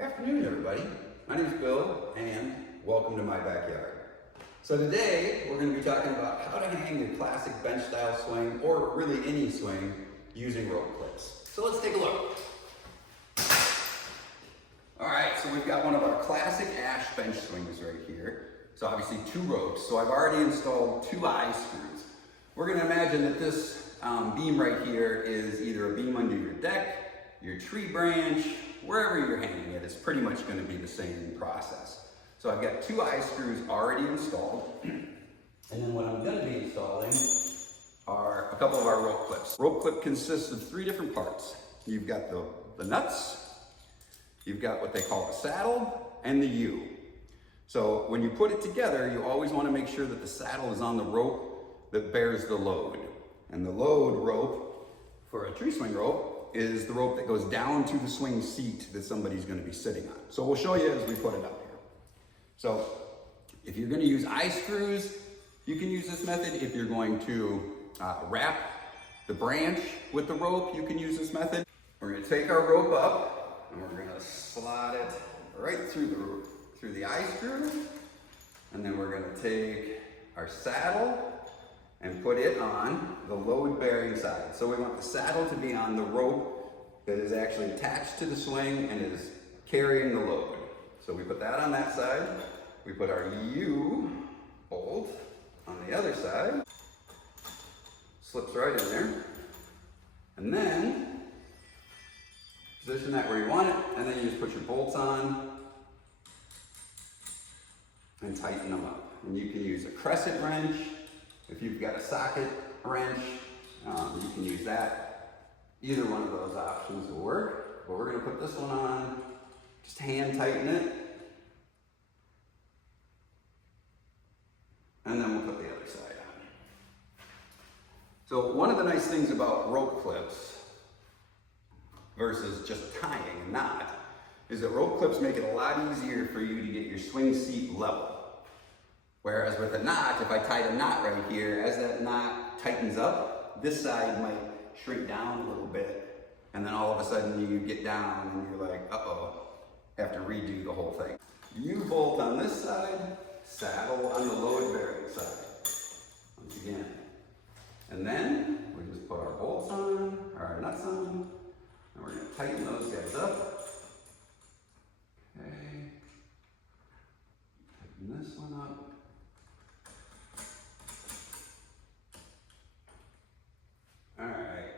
Afternoon, everybody. My name is Bill, and welcome to my backyard. So today, we're going to be talking about how to hang your classic bench style swing, or really any swing, using rope clips. So let's take a look. All right, so we've got one of our classic ash bench swings right here. So obviously 2 ropes. So I've already installed 2 eye screws. We're going to imagine that this beam right here is either a beam under your deck, your tree branch, wherever you're hanging it. It's pretty much going to be the same process. So I've got 2 eye screws already installed. And then what I'm going to be installing are a couple of our rope clips. Rope clip consists of 3 different parts. You've got the nuts, you've got what they call the saddle, and the U. So when you put it together, you always want to make sure that the saddle is on the rope that bears the load. And the load rope for a tree swing rope is the rope that goes down to the swing seat that somebody's going to be sitting on. So we'll show you as we put it up here. So if you're going to use eye screws, you can use this method. If you're going to wrap the branch with the rope, you can use this method. We're going to take our rope up and we're going to slide it right through the eye screw. And then we're going to take our saddle and put it on the load bearing side. So we want the saddle to be on the rope that is actually attached to the swing and is carrying the load. So we put that on that side. We put our U bolt on the other side. Slips right in there. And then position that where you want it, and then you just put your bolts on and tighten them up. And you can use a crescent wrench. If you've got a socket wrench, you can use that. Either one of those options will work. But we're going to put this one on, just hand tighten it, and then we'll put the other side on. So one of the nice things about rope clips versus just tying a knot is that rope clips make it a lot easier for you to get your swing seat level. Whereas with a knot, if I tied a knot right here, as that knot tightens up, this side might shrink down a little bit. And then all of a sudden you get down and you're like, uh-oh, have to redo the whole thing. U-bolt on this side, saddle on the load bearing side. Once again. And then we just put our bolts on, or our nuts on, and we're going to tighten those guys up. Okay. Tighten this one up. Alright,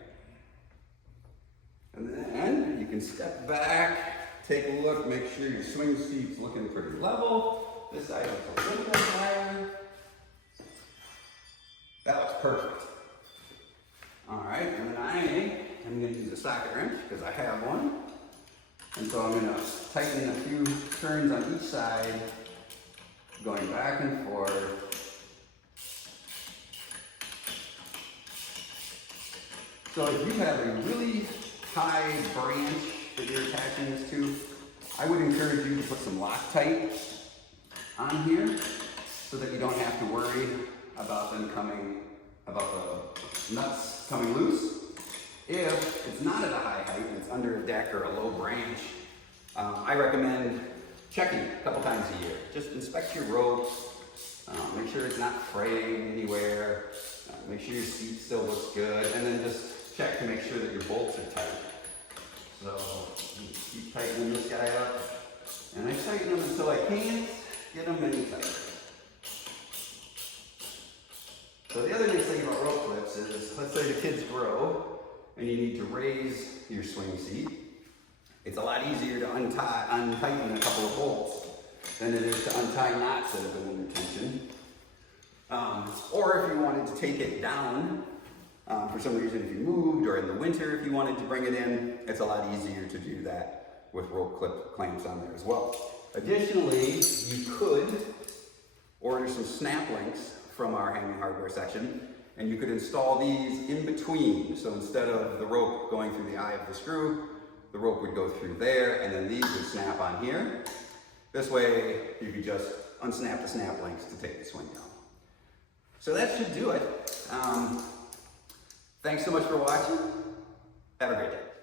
and then you can step back, take a look, make sure your swing seat's looking pretty level. This side looks a little bit higher. That looks perfect. Alright, and then I am going to use a socket wrench because I have one. And so I'm going to tighten a few turns on each side, going back and forth. So if you have a really high branch that you're attaching this to, I would encourage you to put some Loctite on here so that you don't have to worry about the nuts coming loose. If it's not at a high height, it's under a deck or a low branch, I recommend checking a couple times a year. Just inspect your ropes, make sure it's not fraying anywhere, make sure your seat still looks good, and then just check to make sure that your bolts are tight. So keep tightening this guy up, and I tighten them until I can't get them any tighter. So the other nice thing about rope clips is, let's say the kids grow and you need to raise your swing seat. It's a lot easier to untighten a couple of bolts than it is to untie knots that have been in tension. Or if you wanted to take it down, for some reason, if you moved, or in the winter, if you wanted to bring it in, it's a lot easier to do that with rope clip clamps on there as well. Additionally, you could order some snap links from our hanging hardware section, and you could install these in between. So instead of the rope going through the eye of the screw, the rope would go through there, and then these would snap on here. This way, you could just unsnap the snap links to take the swing down. So that should do it. Thanks so much for watching. Have a great day.